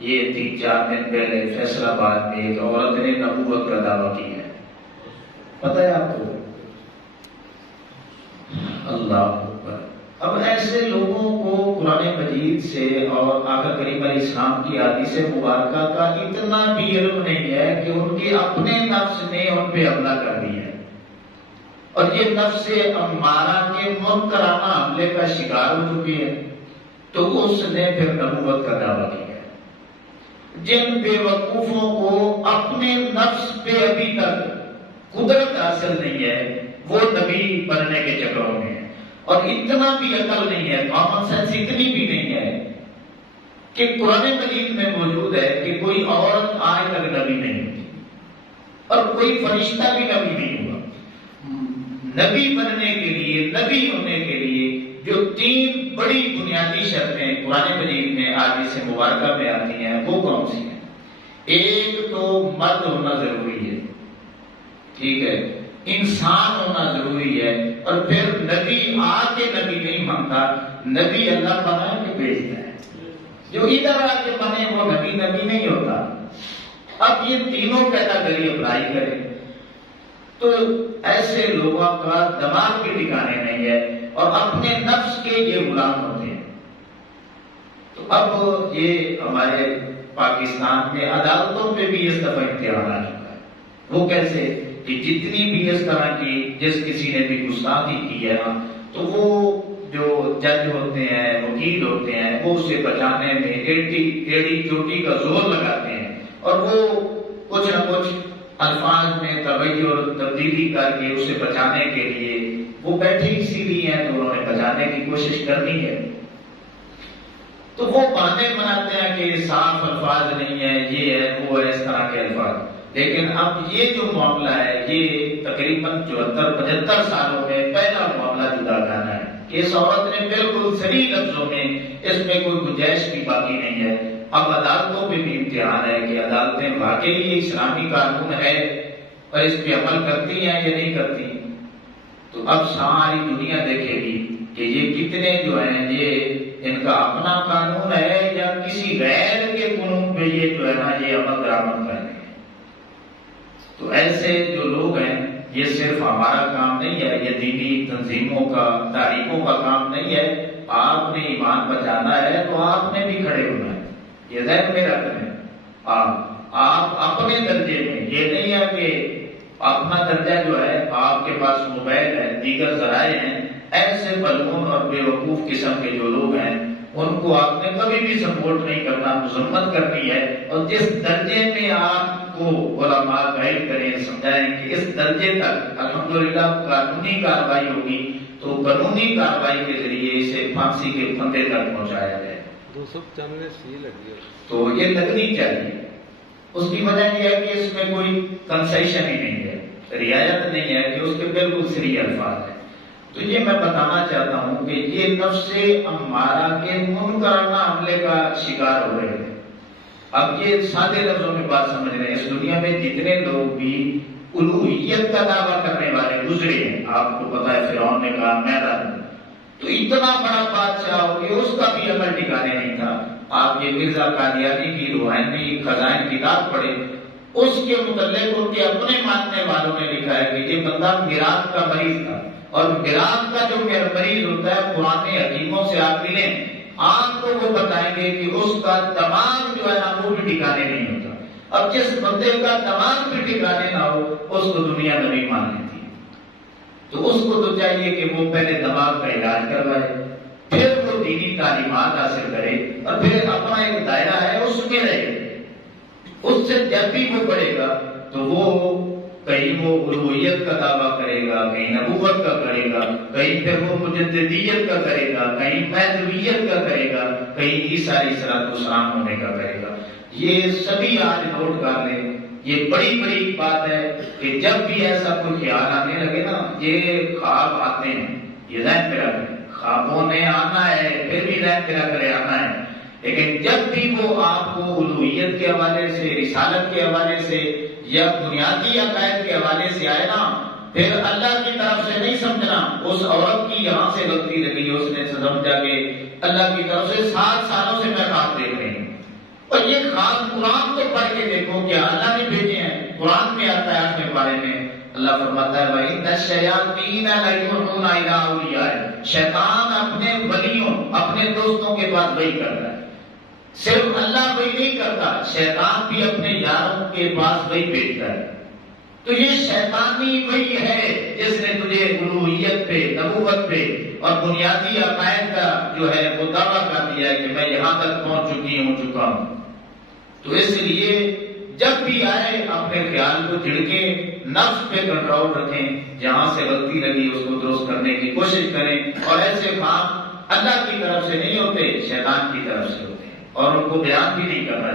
یہ 3-4 دن پہلے فیصل آباد میں ایک عورت نے نبوت کا دعویٰ کیا ہے، پتہ ہے آپ کو؟ اللہ اکبر۔ اب ایسے لوگوں کو قرآن مجید سے اور آقا کریم علیہ السلام کی حدیث مبارکہ کا اتنا بھی علم نہیں ہے کہ ان کے اپنے نفس نے ان پہ حملہ کر دیا ہے، اور یہ نفس امارہ کے منکرانہ حملے کا شکار ہو چکی ہے، تو اس نے پھر نبوت کا دعویٰ کیا ہے۔ جن بے وقوفوں کو اپنے نفس پہ ابھی تک قدرت حاصل نہیں ہے، وہ نبی بننے کے چکروں میں ہے، اور اتنا بھی عقل نہیں ہے، کامن سینس اتنی بھی نہیں ہے کہ قرآن مجید میں موجود ہے کہ کوئی عورت آج تک نبی نہیں ہوتی اور کوئی فرشتہ بھی نبی نہیں ہوا۔ نبی بننے کے لیے، نبی ہونے کے لیے جو 3 بڑی بنیادی شرطیں قرآن مجید میں حدیث مبارکہ میں آتی ہیں، وہ کون سی ہیں؟ ایک تو مرد ہونا ضروری ہے، ٹھیک ہے، انسان ہونا ضروری ہے، اور پھر نبی آ کے نبی نہیں بنتا، نبی اللہ بنا کے بھیجتا ہے، جو ادھر آ کے بنے وہ نبی نہیں ہوتا۔ اب یہ تینوں کیٹاگری اپلائی کریں تو ایسے لوگوں کا دماغ کے ٹھکانے نہیں ہے اور اپنے نفس کے یہ غلام ہوتے ہیں۔ تو اب یہ ہمارے پاکستان میں عدالتوں پہ بھی اس دفعہ امتحان آ چکا ہے۔ وہ کیسے کہ جتنی بھی اس طرح کی جس کسی نے بھی گستاخی کی ہے نا، تو وہ جو جج ہوتے ہیں، وکیل ہوتے ہیں، وہ اسے بچانے میں ایڑی چوٹی کا زور لگاتے ہیں، اور وہ کچھ نہ کچھ الفاظ میں تغیر اور تبدیلی کر کے اسے بچانے کے لیے وہ بیٹھے اسی لیے ہیں، تو انہوں نے بچانے کی کوشش کرنی ہے، تو وہ بہانے بناتے ہیں کہ صاف الفاظ نہیں ہے، یہ ہے وہ ہے، اس طرح کے الفاظ۔ لیکن اب یہ جو معاملہ ہے، یہ تقریباً 74-75 سالوں میں پہلا معاملہ جدا گانا ہے کہ اس عورت نے بالکل صریح لفظوں میں اس میں کوئی گنجائش بھی باقی نہیں ہے۔ اب عدالتوں پہ بھی امتحان ہے کہ عدالتیں واقعی یہ اسلامی قانون ہے اور اس پہ عمل کرتی ہیں یا نہیں کرتی۔ تو اب ساری دنیا دیکھے گی کہ یہ کتنے جو ہیں یہ ان کا اپنا قانون ہے یا کسی غیر کے قانون پہ یہ جو ہے نا یہ عمل درآمد کر رہے ہیں۔ تو ایسے جو لوگ ہیں، یہ صرف ہمارا کام نہیں ہے، یہ دینی تنظیموں کا، تحریکوں کا کام نہیں ہے۔ آپ نے ایمان بچانا ہے تو آپ نے بھی کھڑے ہونا ہے، یہ ذہن میں رکھنا ہے۔ آپ اپنے درجے میں، یہ نہیں ہے کہ اپنا درجہ جو ہے، آپ کے پاس موبائل ہے، دیگر ذرائع ہیں، ایسے ملعون اور بے وقوف قسم کے جو لوگ ہیں ان کو آپ نے کبھی بھی سپورٹ نہیں کرنا، مذمت کرنی ہے، اور جس درجے میں آپ کو علماء گائیڈ کریں، سمجھائیں کہ اس درجے تک الحمدللہ قانونی کارروائی ہوگی، تو قانونی کارروائی کے ذریعے اسے پھانسی کے پھندے تک پہنچایا جائے۔ 294 لگی ہے تو یہ لگنی چاہیے۔ اس کی وجہ یہ ہے کہ اس میں کوئی کنسیشن ہی نہیں ہے، رعایت نہیں ہے، کہ اس کے بالکل صریح الفاظ ہیں۔ تو یہ میں بتانا چاہتا ہوں کہ یہ نفس امارہ کے منکرانہ حملے کا شکار ہو رہے ہیں۔ اب یہ سادے لفظوں میں بات سمجھ رہے ہیں، اس دنیا میں جتنے لوگ بھی الوہیت کا دعویٰ کرنے والے گزرے ہیں، آپ کو پتا ہے فرعون نے کہا میں رب ہوں، تو اتنا بڑا بادشاہ ہو کہ اس کا بھی عمل ٹھکانے نہیں تھا۔ آپ یہ مرزا قادیانی کی روحانی خزائن کتاب پڑھے، اس کے متعلق ان کے اپنے ماننے والوں نے لکھا ہے کہ یہ بندہ میراث کا مریض تھا، اور میراث کا جو مریض ہوتا ہے پرانے حکیموں سے آپ ملیں، آپ کو وہ بتائیں گے کہ اس کا دماغ جو ہے نا وہ بھی ٹھکانے نہیں ہوتا۔ اب جس بندے کا دماغ بھی ٹھکانے نہ ہو اس کو دنیا نبی مان لیتی ہے، تو اس کو تو چاہیے کہ وہ پہلے دماغ کا علاج کروائے، پھر وہ دینی تعلیمات حاصل کرے، اور پھر اپنا ایک دائرہ ہے اس میں رہے۔ اس سے جب بھی وہ پڑھے گا تو وہ کہیں وہ الوہیت کا دعویٰ کرے گا، کہیں نبوت کا کرے گا، کہیں پھر وہ مجددیت کا کرے گا، کہیں مہدویت کا کرے گا، کہیں عیسیٰ علیہ السلام ہونے کا کرے گا۔ یہ سبھی آج نوٹ کر لیں، یہ بڑی بڑی بات ہے کہ جب بھی ایسا کوئی خیال آنے لگے نا، یہ خواب آتے ہیں، یہ ذہن میں رکھیں، خوابوں نے آنا ہے، پھر بھی ذہن میں رکھ لے آنا ہے، لیکن جب بھی وہ آپ کو الوہیت کے حوالے سے، رسالت کے حوالے سے یا بنیادی عقائد کے حوالے سے آئے نا، پھر اللہ کی طرف سے نہیں سمجھنا۔ اس عورت کی یہاں سے غلطی لگی، اس نے سمجھا کہ اللہ کی طرف سے 7 سالوں سے میں خواب دیکھ رہی ہوں، اور یہ خاص قرآن کو پڑھ کے دیکھو کہ اللہ نے بھیجے ہیں. قرآن میں آتا ہے 8ویں پارے میں اللہ فرماتا ہے وَإِنَّ الشَّيَاطِينَ لَيُوحُونَ إِلَىٰ أَوْلِيَائِهِمْ. شیطان اپنے ولیوں اپنے دوستوں کے پاس وحی کرتا ہے. صرف اللہ وحی نہیں کرتا، شیطان بھی اپنے یاروں کے پاس وحی بھیجتا ہے. تو یہ شیطانی وحی ہے جس نے تجھے الوہیت پہ، نبوت پہ اور بنیادی عقائد کا جو ہے وہ دعویٰ کر دیا ہے کہ میں یہاں تک پہنچ چکا ہوں. تو اس لیے جب بھی آئے اپنے خیال کو جھڑکے، نفس پہ کنٹرول رکھیں، جہاں سے غلطی لگی اس کو درست کرنے کی کوشش کریں. اور ایسے کام اللہ کی طرف سے نہیں ہوتے، شیطان کی طرف سے ہوتے ہیں، اور ان کو بیان بھی نہیں کرنا.